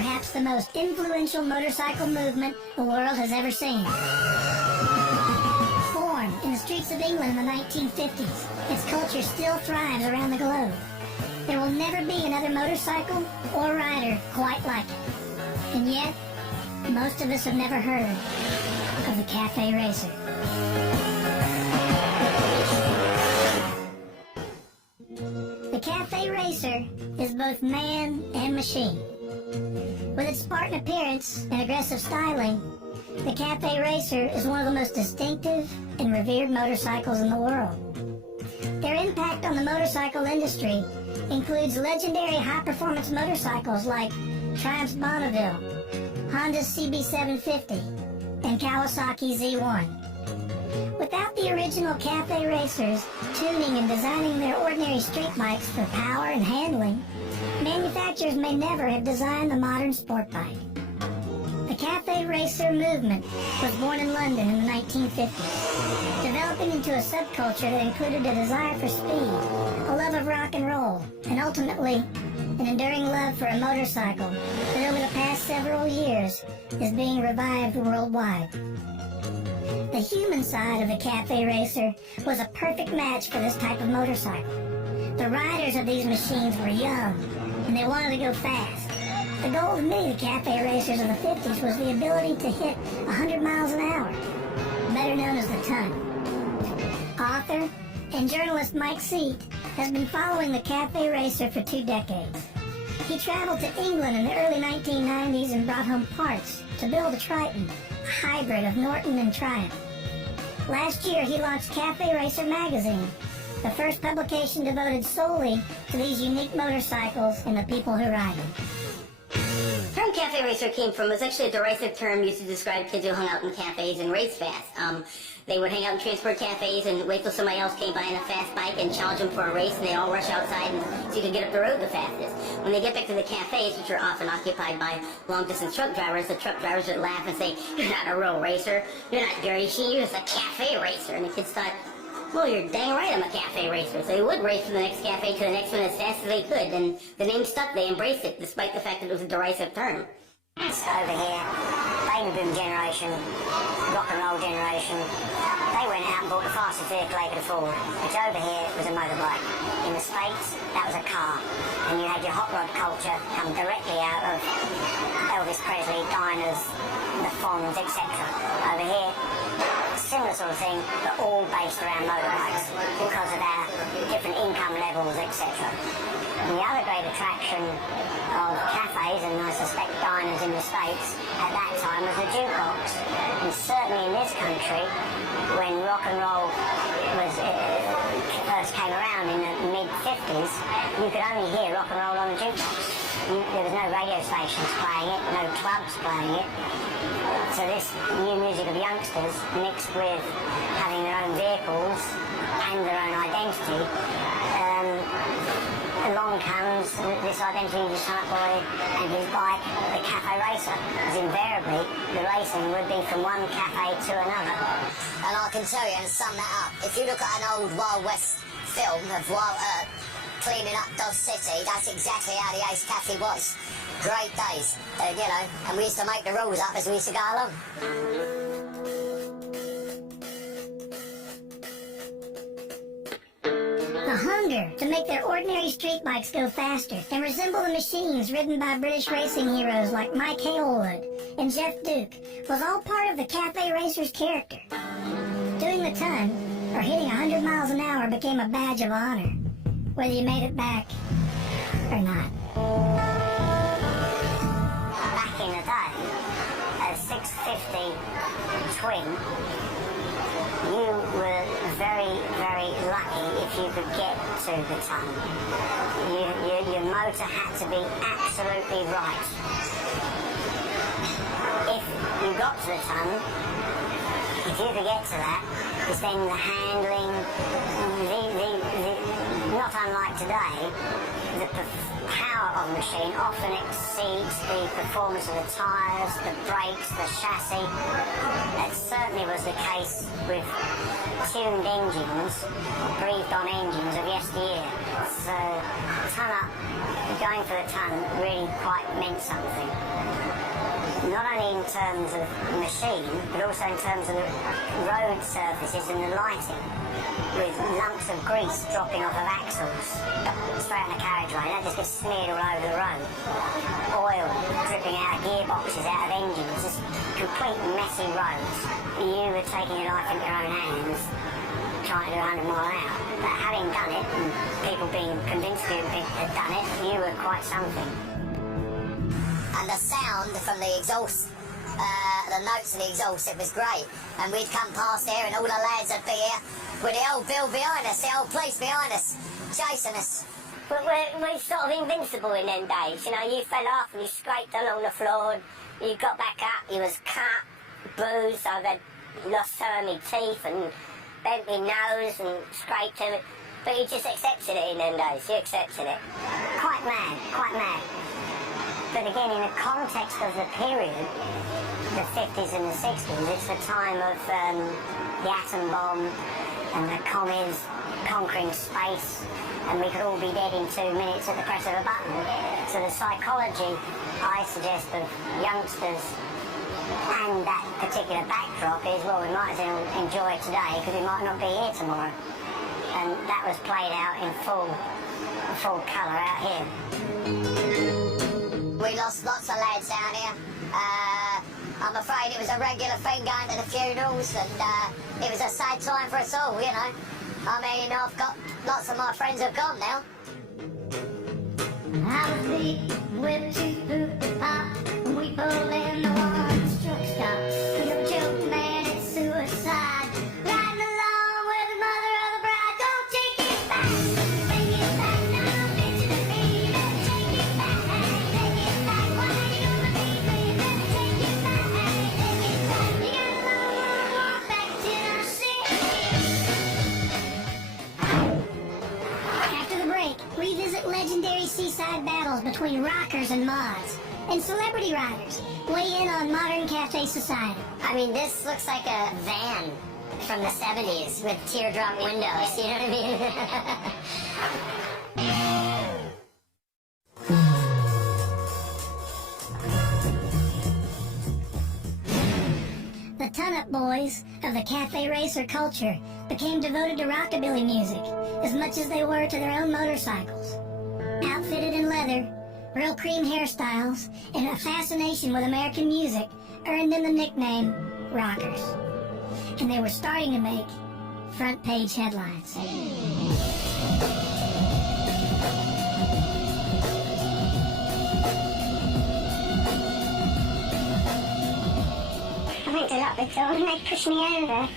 perhaps the most influential motorcycle movement the world has ever seen. Born in the streets of England in the 1950s, its culture still thrives around the globe. There will never be another motorcycle or rider quite like it. And yet, most of us have never heard of the Cafe Racer. The Cafe Racer is both man and machine. With its Spartan appearance and aggressive styling, the Cafe Racer is one of the most distinctive and revered motorcycles in the world. Their impact on the motorcycle industry includes legendary high-performance motorcycles like Triumph's Bonneville, Honda's CB750, and Kawasaki Z1. Without the original Cafe Racers tuning and designing their ordinary street bikes for power and handling, manufacturers may never have designed the modern sport bike. The Cafe Racer movement was born in London in the 1950s, developing into a subculture that included a desire for speed, a love of rock and roll, and ultimately, an enduring love for a motorcycle that over the past several years is being revived worldwide. The human side of the Cafe Racer was a perfect match for this type of motorcycle. The riders of these machines were young, and they wanted to go fast. The goal of many of the Cafe Racers of the 50s was the ability to hit 100 miles an hour, better known as the ton. Author and journalist Mike Seat has been following the Cafe Racer for 2 decades. He traveled to England in the early 1990s and brought home parts to build a Triton, a hybrid of Norton and Triumph. Last year, he launched Cafe Racer magazine, the first publication devoted solely to these unique motorcycles and the people who ride them. The term Cafe Racer came from was actually a derisive term used to describe kids who hung out in cafes and raced fast. They would hang out in transport cafes and wait till somebody else came by in a fast bike and challenge them for a race, and they'd all rush outside and see who could get up the road the fastest. When they get back to the cafes, which are often occupied by long-distance truck drivers, the truck drivers would laugh and say, "You're not a real racer. You're not Dirty Sheet. You're just a cafe racer." And the kids thought, "Well, you're dang right, I'm a cafe racer." So they would race from the next cafe to the next one as fast as they could, and the name stuck. They embraced it, despite the fact that it was a derisive term. Over here, baby boom generation, rock and roll generation, they went out and bought the fastest vehicle they could afford, which over here was a motorbike. In the States, that was a car. And you had your hot rod culture come directly out of Elvis Presley, diners, the Fonz, etc. Over here, similar sort of thing, but all based around motorbikes because of our different income levels, etc. And the other great attraction of cafes, and I suspect diners in the States at that time, was the jukebox. And certainly in this country, when rock and roll was first came around in the mid-50s, you could only hear rock and roll on the jukebox. There was no radio stations playing it, no clubs playing it. So this new music of youngsters, mixed with having their own vehicles and their own identity, along comes this identity of the Summit Boy and his bike, the Cafe Racer, because invariably the racing would be from one cafe to another. And I can tell you, and sum that up, if you look at an old Wild West film of cleaning up Dodge City, that's exactly how the Ace Cafe was. Great days, and we used to make the rules up as we used to go along. The hunger to make their ordinary street bikes go faster and resemble the machines ridden by British racing heroes like Mike Halewood and Jeff Duke was all part of the Cafe Racer's character. Doing the ton, or hitting 100 miles an hour, became a badge of honor, whether you made it back or not. Back in the day, a 650 twin, you were very, very lucky if you could get to the ton. Your motor had to be absolutely right. If you got to the ton, if you could get to that, it's then the handling, not unlike today, the power of the machine often exceeds the performance of the tyres, the brakes, the chassis. That certainly was the case with tuned engines, breathed-on engines of yesteryear. So, ton up, going for the ton really quite meant something. Not only in terms of machine, but also in terms of the road surfaces and the lighting, with lumps of grease dropping off of axles straight on the carriageway. That just gets smeared all over the road. Oil dripping out of gearboxes, out of engines, just complete messy roads. You were taking your life into your own hands, trying to do 100 mile an hour. But having done it, and people being convinced you had done it, you were quite something. And the sound from the exhaust, the notes of the exhaust, it was great. And we'd come past there and all the lads would be here with the old bill behind us, the old police behind us, chasing us. We're sort of invincible in them days, you know. You fell off and you scraped along the floor, and you got back up, you was cut, bruised, I've had lost some of my teeth and bent my nose and scraped them. But you just accepted it in them days, you accepted it. Quite mad, quite mad. But again, in the context of the period, the 50s and the 60s, it's the time of the atom bomb and the commies conquering space, and we could all be dead in 2 minutes at the press of a button. So the psychology, I suggest, of youngsters and that particular backdrop is, well, we might as well enjoy it today because we might not be here tomorrow. And that was played out in full colour out here. We lost lots of lads down here. I'm afraid it was a regular thing going to the funerals, and it was a sad time for us all, you know. I mean, I've got lots of my friends have gone now. I was big, whipped to boot the pop, and we pulled in the one truck stop. No joke, man, it's suicide. Riding along with the mother of the bride. Don't take it back, take it back now, bitch, to me. Take it back, take it back. Why you gonna leave me? Take it back, take it back. You got a long walk back to Tennessee. After the break, we visit legendary seaside battles between rockers and mods, and celebrity riders weigh in on modern cafe society. I mean, this looks like a van from the 70s with teardrop windows, you know what I mean? The ton-up boys of the cafe racer culture became devoted to rockabilly music as much as they were to their own motorcycles. Outfitted in leather, real cream hairstyles, and a fascination with American music earned them the nickname Rockers. And they were starting to make front-page headlines. I went to lock the door and they pushed me over.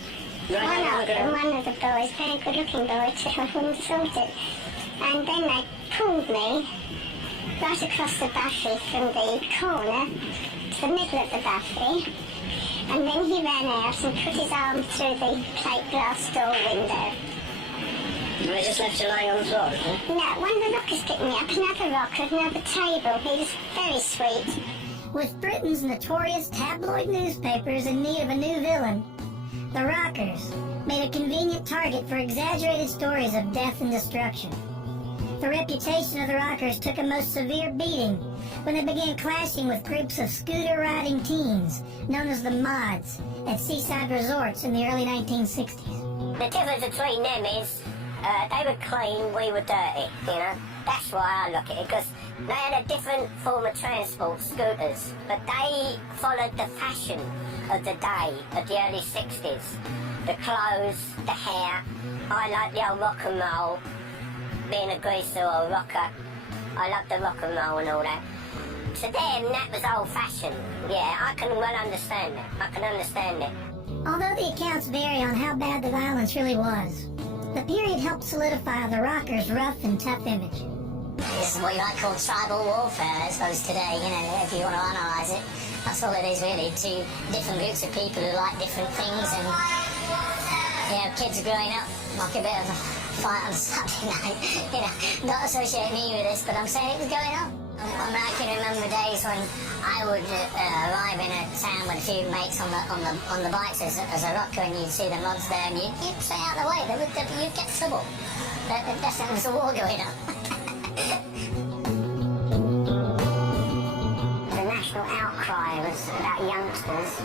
One of the boys, very good looking boy, took off and assaulted. And then they pulled me right across the buffet from the corner to the middle of the buffet. And then he ran out and put his arm through the plate glass door window. And they just left you lying on the floor, No, one of the rockers picked me up, another rocker, another table. He was very sweet. With Britain's notorious tabloid newspapers in need of a new villain, the Rockers made a convenient target for exaggerated stories of death and destruction. The reputation of the Rockers took a most severe beating when they began clashing with groups of scooter-riding teens known as the Mods at seaside resorts in the early 1960s. The difference between them is they were clean, we were dirty, you know. That's why I look at it, because they had a different form of transport, scooters, but they followed the fashion of the day, of the early 60s. The clothes, the hair. I like the old rock and roll, being a greaser or a rocker. I love the rock and roll and all that. To them, that was old-fashioned. Yeah, I can well understand that. I can understand it. Although the accounts vary on how bad the violence really was, the period helped solidify the Rockers' rough and tough image. This is what you might call tribal warfare, I suppose, today, you know, if you want to analyse it. That's all it is, really. Two different groups of people who like different things, and, you know, kids are growing up like a bit of a fight on Saturday night. You know, not associate me with this, but I'm saying it was going on. I mean, I can remember days when I would arrive in a town with a few mates on the bikes as a rocker, and you'd see the mods there, and you'd stay out of the way. You'd get trouble. There definitely was a war going on.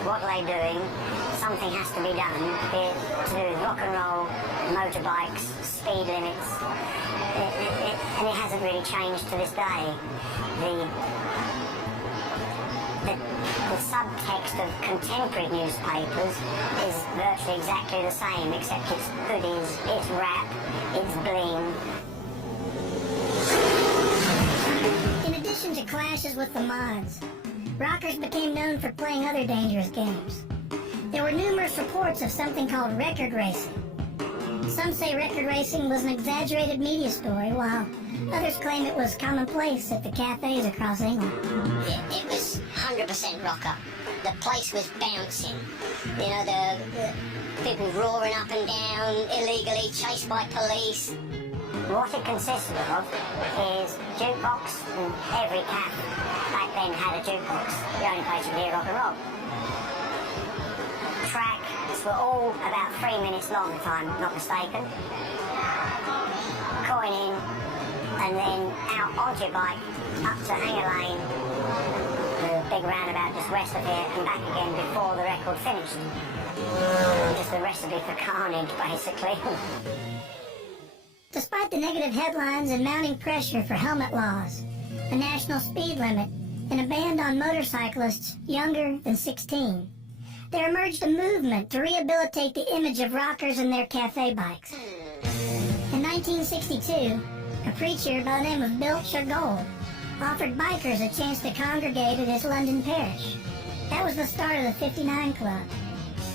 what they're doing, something has to be done, be it to do with rock and roll, motorbikes, speed limits, and it hasn't really changed to this day. The subtext of contemporary newspapers is virtually exactly the same, except it's hoodies, it's rap, it's bling. In addition to clashes with the mods, rockers became known for playing other dangerous games. There were numerous reports of something called record racing. Some say record racing was an exaggerated media story, while others claim it was commonplace at the cafes across England. It was 100% rocker. The place was bouncing. You know, the people roaring up and down, illegally chased by police. What it consisted of is jukebox, and every cafe back then had a jukebox, the only place you could hear rock and roll. Tracks were all about 3 minutes long, if I'm not mistaken. Coin in, and then out onto your bike, up to Hanger Lane, the big roundabout just west of here, and back again before the record finished. Just a recipe for carnage, basically. Despite the negative headlines and mounting pressure for helmet laws, a national speed limit, and a ban on motorcyclists younger than 16, there emerged a movement to rehabilitate the image of rockers and their cafe bikes. In 1962, a preacher by the name of Bill Shergold offered bikers a chance to congregate at his London parish. That was the start of the 59 Club,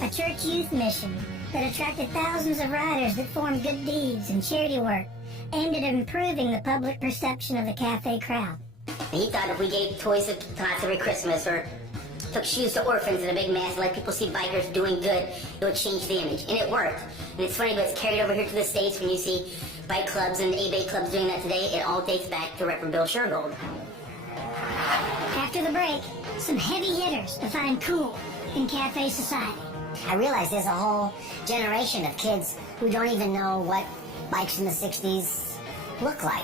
a church youth mission that attracted thousands of riders that formed good deeds and charity work aimed at improving the public perception of the cafe crowd. He thought if we gave toys to tots every Christmas or took shoes to orphans in a big mass and let people see bikers doing good, it would change the image. And it worked. And it's funny, but it's carried over here to the States when you see bike clubs and A-Bay clubs doing that today. It all dates back to Reverend Bill Shergold. After the break, some heavy hitters define cool in cafe society. I realize there's a whole generation of kids who don't even know what bikes in the 60s look like.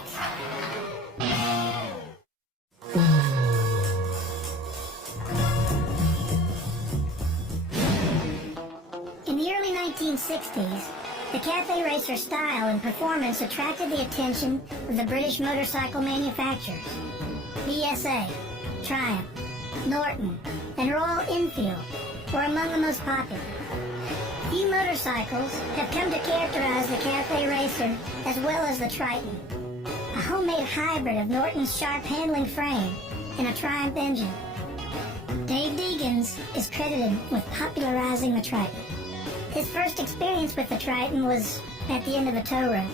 In the early 1960s, the cafe racer style and performance attracted the attention of the British motorcycle manufacturers. BSA, Triumph, Norton, and Royal Enfield were among the most popular. Few motorcycles have come to characterize the cafe racer as well as the Triton, a homemade hybrid of Norton's sharp handling frame and a Triumph engine. Dave Deegans is credited with popularizing the Triton. His first experience with the Triton was at the end of a tow road.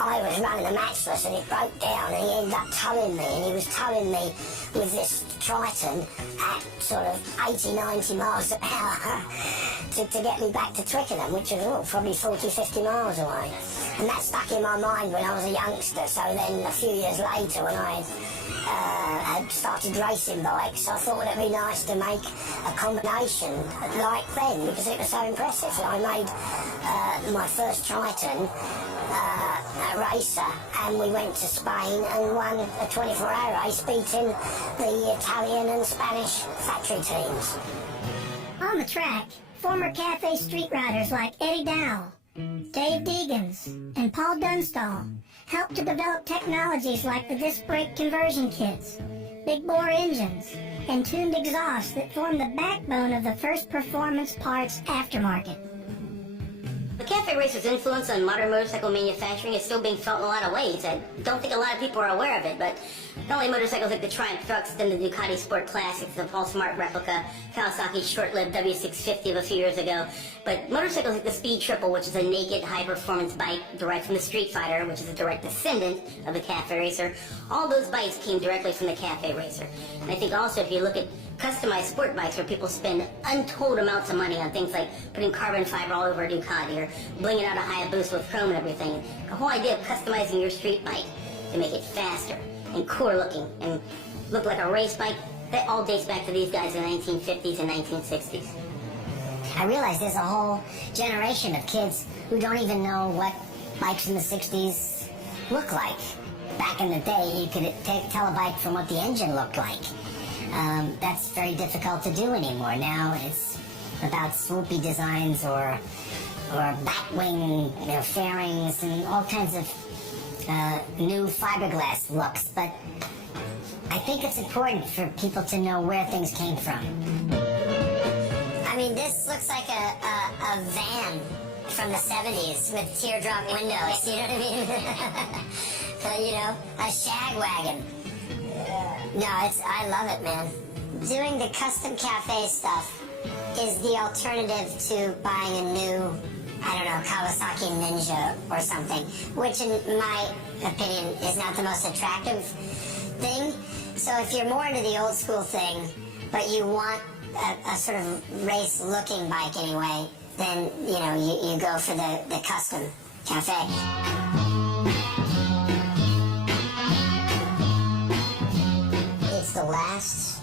I was running a matchless and it broke down and he ended up towing me, and he was towing me with this Triton at sort of 80, 90 miles an hour to get me back to Twickenham, which was probably 40, 50 miles away. And that stuck in my mind when I was a youngster, so then a few years later when I had started racing bikes, I thought it'd be nice to make a combination like then because it was so impressive. So I made my first Triton racer, and we went to Spain and won a 24-hour race, beating the Italian and Spanish factory teams. On the track, former cafe street riders like Eddie Dowell, Dave Deegans, and Paul Dunstall helped to develop technologies like the disc brake conversion kits, big bore engines, and tuned exhausts that formed the backbone of the first performance parts aftermarket. The cafe racer's influence on modern motorcycle manufacturing is still being felt in a lot of ways. I don't think a lot of people are aware of it, but not only motorcycles like the Triumph trucks, then the Ducati Sport Classics, the Paul Smart replica, Kawasaki's short-lived W650 of a few years ago, but motorcycles like the Speed Triple, which is a naked high-performance bike derived from the Street Fighter, which is a direct descendant of the cafe racer, all those bikes came directly from the cafe racer. And I think also if you look at customized sport bikes where people spend untold amounts of money on things like putting carbon fiber all over a Ducati or blinging out a Hayabusa with chrome and everything. The whole idea of customizing your street bike to make it faster and cooler looking and look like a race bike, that all dates back to these guys in the 1950s and 1960s. I realize there's a whole generation of kids who don't even know what bikes in the 60s look like. Back in the day, you could tell a bike from what the engine looked like. That's very difficult to do anymore. Now it's about swoopy designs or batwing, fairings and all kinds of new fiberglass looks, but I think it's important for people to know where things came from. I mean, this looks like a van from the 70s with teardrop windows, you know what I mean? A shag wagon. No, I love it, man. Doing the custom cafe stuff is the alternative to buying a new, I don't know, Kawasaki Ninja or something, which in my opinion is not the most attractive thing. So if you're more into the old school thing, but you want a sort of race-looking bike anyway, then, you go for the custom cafe. It's the last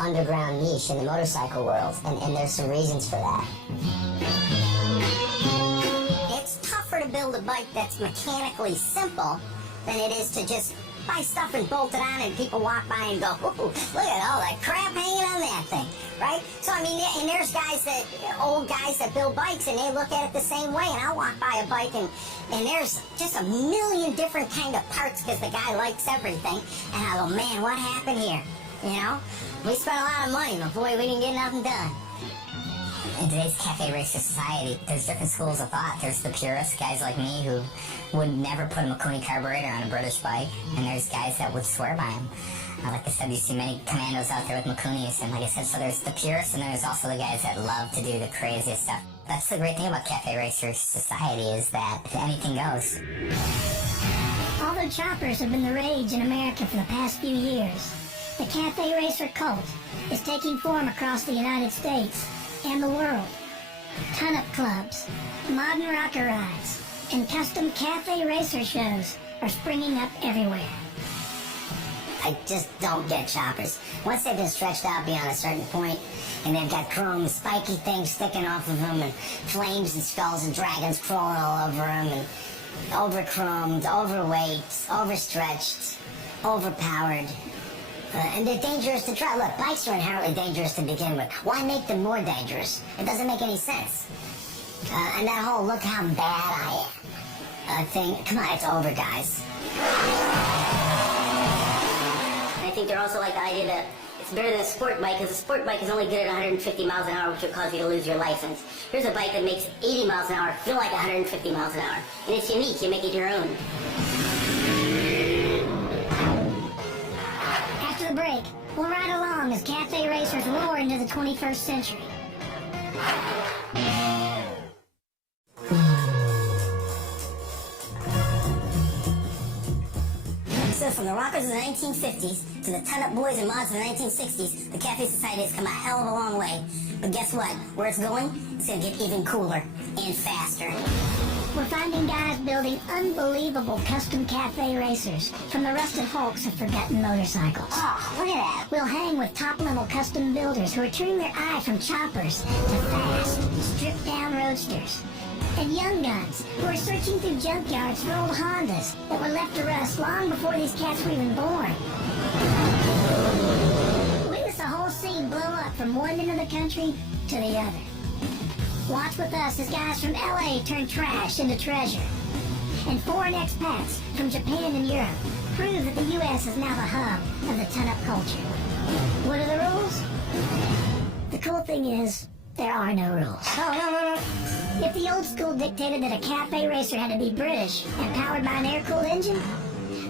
underground niche in the motorcycle world, and there's some reasons for that. It's tougher to build a bike that's mechanically simple than it is to just buy stuff and bolt it on and people walk by and go, ooh, look at all that crap hanging on that thing, right? So, I mean, and there's old guys that build bikes and they look at it the same way, and I'll walk by a bike and there's just a million different kind of parts because the guy likes everything, and I go, man, what happened here? We spent a lot of money, but boy, we didn't get nothing done. In today's cafe racer society, there's different schools of thought. There's the purists, guys like me, who would never put a Mikuni carburetor on a British bike, and there's guys that would swear by them. Like I said, you see many commandos out there with Mikunis, and like I said, so there's the purists, and then there's also the guys that love to do the craziest stuff. That's the great thing about cafe racer society, is that anything goes. Although choppers have been the rage in America for the past few years, the cafe racer cult is taking form across the United States and the world. Ton-up clubs, modern rocker rides, and custom cafe racer shows are springing up everywhere. I just don't get choppers. Once they've been stretched out beyond a certain point, and they've got chrome spiky things sticking off of them, and flames and skulls and dragons crawling all over them, and over-chromed, overweight, overstretched, overpowered. And they're dangerous to drive. Look, bikes are inherently dangerous to begin with. Why make them more dangerous? It doesn't make any sense. And that whole look how bad I am thing, come on, it's over, guys. I think they're also like the idea that it's better than a sport bike, because a sport bike is only good at 150 miles an hour, which will cause you to lose your license. Here's a bike that makes 80 miles an hour feel like 150 miles an hour. And it's unique, you make it your own. After the break, we'll ride along as cafe racers roar into the 21st century. So from the rockers of the 1950s to the ton-up boys and mods of the 1960s, the Cafe Society has come a hell of a long way. But guess what? Where it's going, it's going to get even cooler and faster. We're finding guys building unbelievable custom cafe racers from the rusted hulks of forgotten motorcycles. Oh, look at that. We'll hang with top-level custom builders who are turning their eye from choppers to fast, stripped-down roadsters. And young guns who are searching through junkyards for old Hondas that were left to rust long before these cats were even born. Witness the whole scene blow up from one end of the country to the other. Watch with us as guys from LA turn trash into treasure. And foreign expats from Japan and Europe prove that the US is now the hub of the ton-up culture. What are the rules? The cool thing is, there are no rules. No. If the old school dictated that a cafe racer had to be British and powered by an air-cooled engine,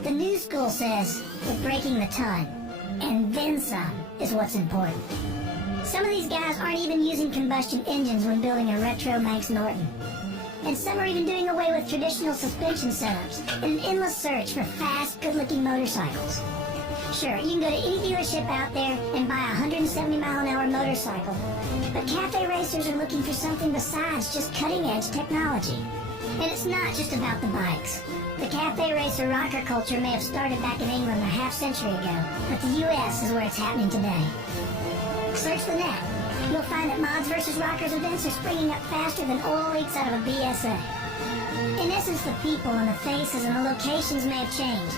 the new school says that breaking the ton, and then some, is what's important. Some of these guys aren't even using combustion engines when building a retro Manx Norton. And some are even doing away with traditional suspension setups in an endless search for fast, good-looking motorcycles. Sure, you can go to any dealership out there and buy a 170-mile-an-hour motorcycle, but cafe racers are looking for something besides just cutting-edge technology. And it's not just about the bikes. The cafe racer rocker culture may have started back in England a half-century ago, but the U.S. is where it's happening today. Search the net. You'll find that Mods vs. Rockers events are springing up faster than oil leaks out of a BSA. In essence, the people and the faces and the locations may have changed.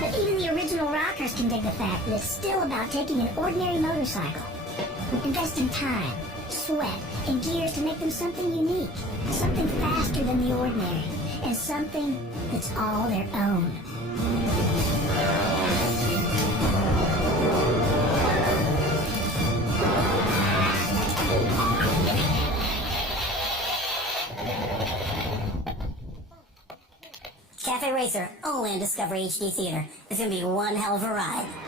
But even the original rockers can dig the fact that it's still about taking an ordinary motorcycle, investing time, sweat, and gears to make them something unique, something faster than the ordinary, and something that's all their own. Cafe Racer, only on Discovery HD Theater. It's going to be one hell of a ride.